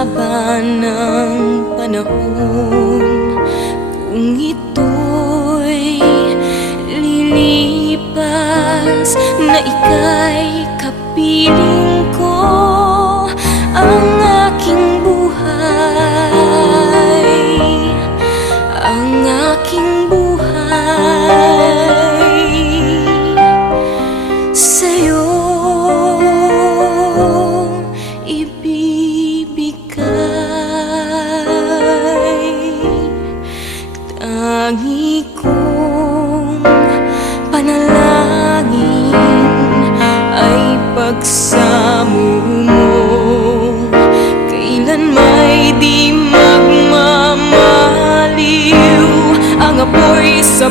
haba ng panahon, kung ito'y lilipas, na ika'y kapiling ko, ang aking buhay, ang aking buhay sa'yo tangi kong panalangin ay pagsamo mo, kailan may di magmamaliw ang apoy sa